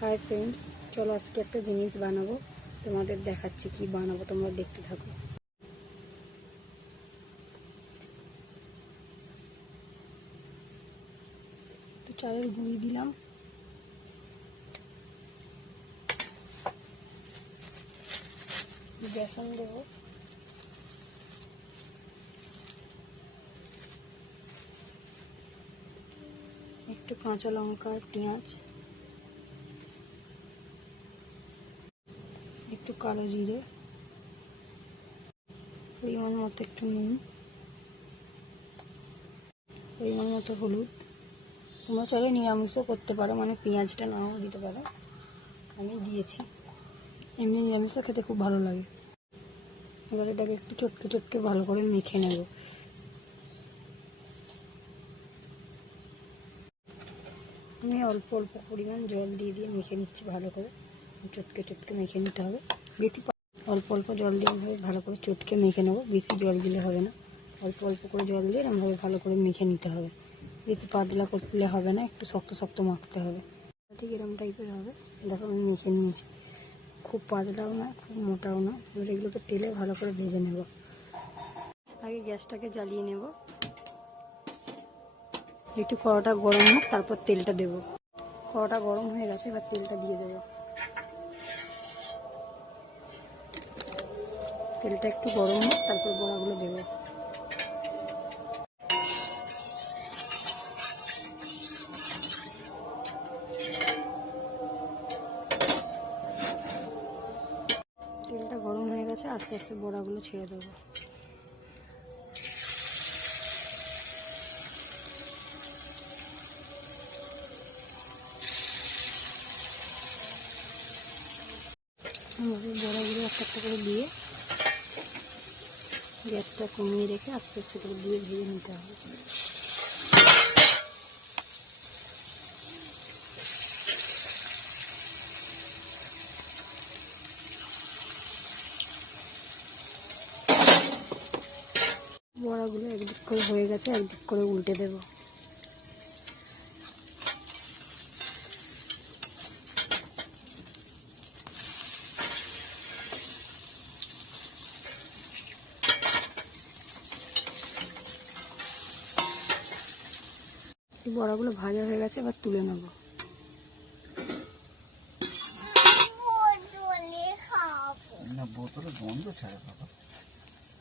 Hi friends, चलो आज के एक जिनिस बानाबो तुम्हारे देखाচ্ছি কি বানাবো, তোমরা দেখতে থাকো। তো চালের গুঁড়ি দিলাম, বেসন দেবো, একটু কাঁচা লঙ্কা, পেঁয়াজ, একটু কালো জিরে, পরিমাণ মতো একটু নুন, পরিমাণ মতো হলুদ। তোমরা চাইলে নিরামিষও করতে পারো, মানে পেঁয়াজটা নাও দিতে পারো, আমি দিয়েছি। এমনি নিরামিষও খেতে খুব ভালো লাগে। এবার এটাকে একটু চটকে চটকে ভালো করে মেখে নেব। আমি অল্প অল্প পরিমাণ জল দিয়ে দিয়ে মেখে নিচ্ছি ভালো করে। চটকে চটকে মেখে নিতে হবে, বেশি অল্প অল্প জল দিয়ে ভালো করে চটকে মেখে নেব। বেশি জল দিলে হবে না, অল্প অল্প করে জল দিয়ে এরকমভাবে ভালো করে মেখে নিতে হবে। বেশি পাতলা করলে হবে না, একটু শক্ত শক্ত মাখতে হবে। ঠিক এরকম টাইপের হবে। দেখো আমি মেখে নিয়েছি, খুব পাতলাও না খুব মোটাও না। এবার এগুলোকে তেলে ভালো করে ভেজে নেব। আগে গ্যাসটাকে জ্বালিয়ে নেব, একটু কড়াটা গরম হোক, তারপর তেলটা দেবো। কড়াটা গরম হয়ে গেছে, এবার তেলটা দিয়ে দেবো। তেলটা একটু গরম হোক, তারপর বড়াগুলো দেবো। তেলটা গরম হয়ে গেছে, আস্তে আস্তে বড়াগুলো ছেড়ে দেবো। বড়াগুলো একটা একটা করে দিয়ে গ্যাসটা কমিয়ে রেখে আস্তে আস্তে করে দিয়ে ভেজে নিতে হবে। বড়াগুলো একদিক করে হয়ে গেছে, একদিক করে উল্টে দেব। বড়াগুলো ভাজা হয়ে গেছে, এবার তুলে নেব। বোতলে গন্ধ ছাড়ে বাবা,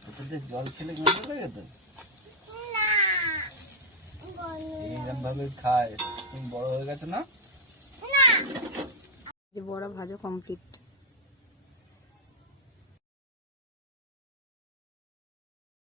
বোতলে জল খেলে গন্ধ লাগে তো। এইরকম ভাবে খায়, তুমি বড় হয়ে গেছে না। বড়া ভাজা কমপ্লিট।